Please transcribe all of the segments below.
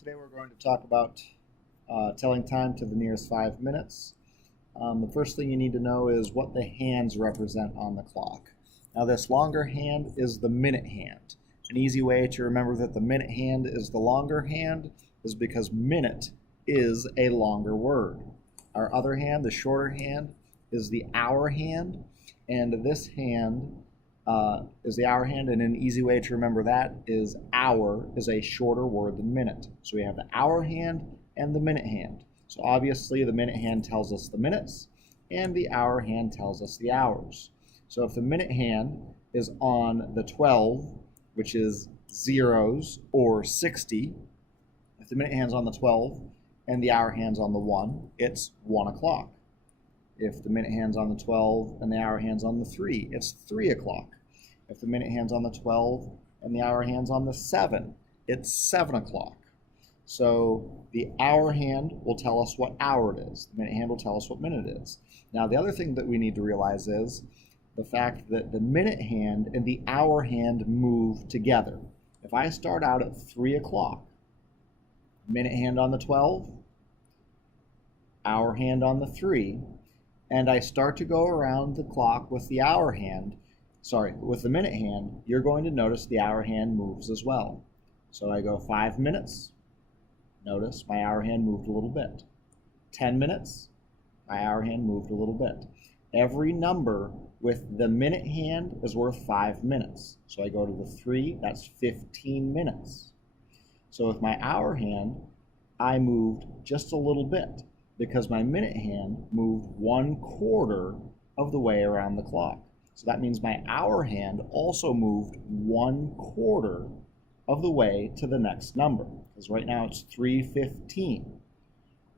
Today we're going to talk about telling time to the nearest 5 minutes. The first thing you need to know is what the hands represent on the clock. Now this longer hand is the minute hand. An easy way to remember that the minute hand is the longer hand is because minute is a longer word. Our other hand, the shorter hand, is the hour hand, and this hand is the hour hand, and an easy way to remember that is hour is a shorter word than minute. So we have the hour hand and the minute hand. So obviously the minute hand tells us the minutes and the hour hand tells us the hours. So if the minute hand is on the 12, which is zeros or 60, if the minute hand's on the 12 and the hour hand's on the 1, it's 1 o'clock. If the minute hand's on the 12 and the hour hand's on the 3, it's 3 o'clock. If the minute hand's on the 12 and the hour hand's on the 7, it's 7 o'clock. So the hour hand will tell us what hour it is. The minute hand will tell us what minute it is. Now the other thing that we need to realize is the fact that the minute hand and the hour hand move together. If I start out at 3 o'clock, minute hand on the 12, hour hand on the 3, and I start to go around the clock with the with the minute hand, you're going to notice the hour hand moves as well. So I go 5 minutes, notice my hour hand moved a little bit. 10 minutes, my hour hand moved a little bit. Every number with the minute hand is worth 5 minutes. So I go to the 3, that's 15 minutes. So with my hour hand, I moved just a little bit because my minute hand moved 1/4 of the way around the clock. So that means my hour hand also moved 1/4 of the way to the next number. Because right now it's 3:15,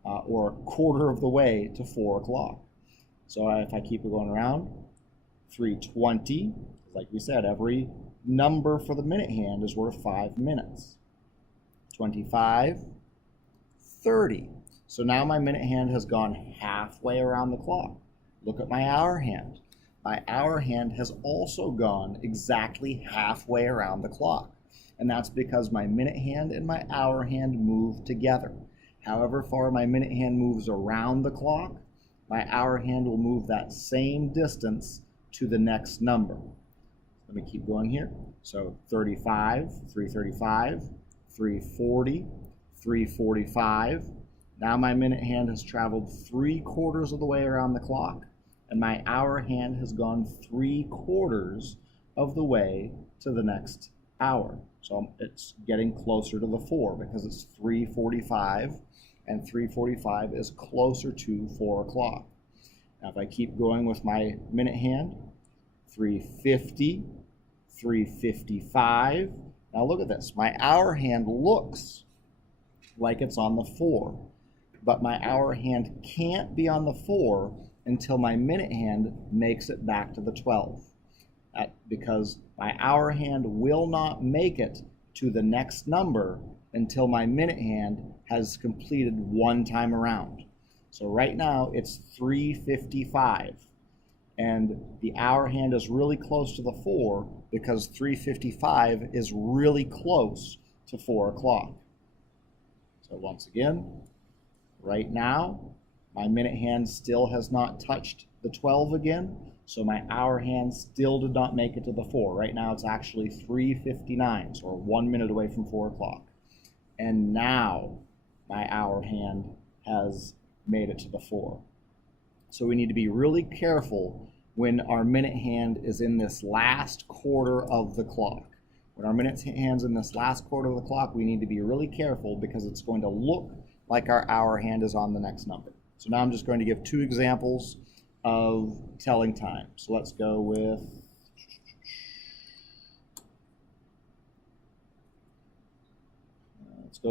or a quarter of the way to 4 o'clock. So if I keep it going around, 3:20, like we said, every number for the minute hand is worth 5 minutes. 25, 30. So now my minute hand has gone halfway around the clock. Look at my hour hand. My hour hand has also gone exactly halfway around the clock. And that's because my minute hand and my hour hand move together. However far my minute hand moves around the clock, my hour hand will move that same distance to the next number. Let me keep going here. So 35, 335, 340, 345. Now my minute hand has traveled 3/4 of the way around the clock, and my hour hand has gone 3/4 of the way to the next hour. So it's getting closer to the 4 because it's 3:45, and 3:45 is closer to 4 o'clock. Now if I keep going with my minute hand, 350, 355. Now look at this. My hour hand looks like it's on the 4, but my hour hand can't be on the 4 until my minute hand makes it back to the 12. Because my hour hand will not make it to the next number until my minute hand has completed one time around. So right now it's 3:55, and the hour hand is really close to the 4 because 3:55 is really close to 4 o'clock. So once again, right now, my minute hand still has not touched the 12 again, so my hour hand still did not make it to the 4. Right now it's actually 3:59, so we're 1 minute away from 4 o'clock. And now my hour hand has made it to the 4. So we need to be really careful when our minute hand is in this last quarter of the clock. When our minute hand's in this last quarter of the clock, we need to be really careful because it's going to look like our hour hand is on the next number. So now I'm just going to give 2 examples of telling time. So let's go with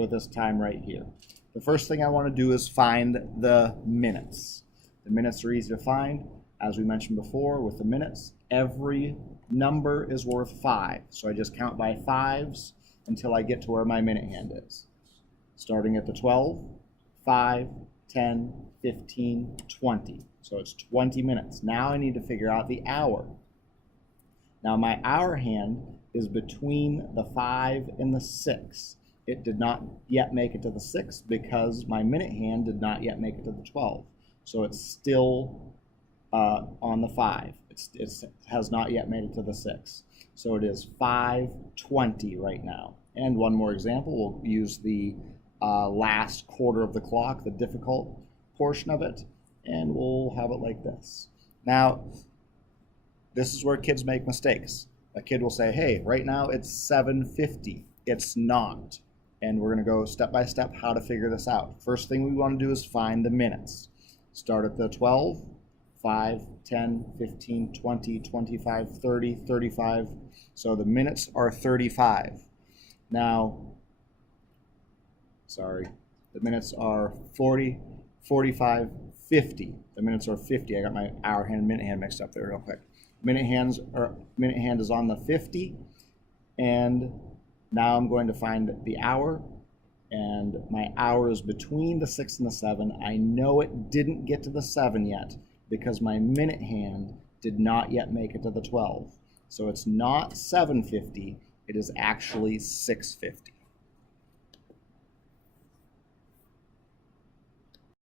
this time right here. The first thing I want to do is find the minutes. The minutes are easy to find. As we mentioned before, with the minutes, every number is worth 5. So I just count by 5s until I get to where my minute hand is. Starting at the 12, 5, 10, 15, 20. So it's 20 minutes. Now I need to figure out the hour. Now my hour hand is between the 5 and the 6. it did not yet make it to the 6 because my minute hand did not yet make it to the 12. So it's still on the 5. It has not yet made it to the 6. So it is 5:20 right now. And one more example, we'll use the last quarter of the clock, the difficult portion of it, and we'll have it like this. Now, this is where kids make mistakes. A kid will say, hey, right now it's 7:50. It's not. And we're going to go step by step how to figure this out. First thing we want to do is find the minutes. Start at the 12, 5, 10, 15, 20, 25, 30, 35. So the minutes are 35. Now, sorry, the minutes are 40, 45, 50. The minutes are 50. I got my hour hand and minute hand mixed up there real quick. Minute hand is on the 50, and now I'm going to find the hour, and my hour is between the 6 and the 7. I know it didn't get to the 7 yet because my minute hand did not yet make it to the 12. So it's not 7:50, it is actually 6:50.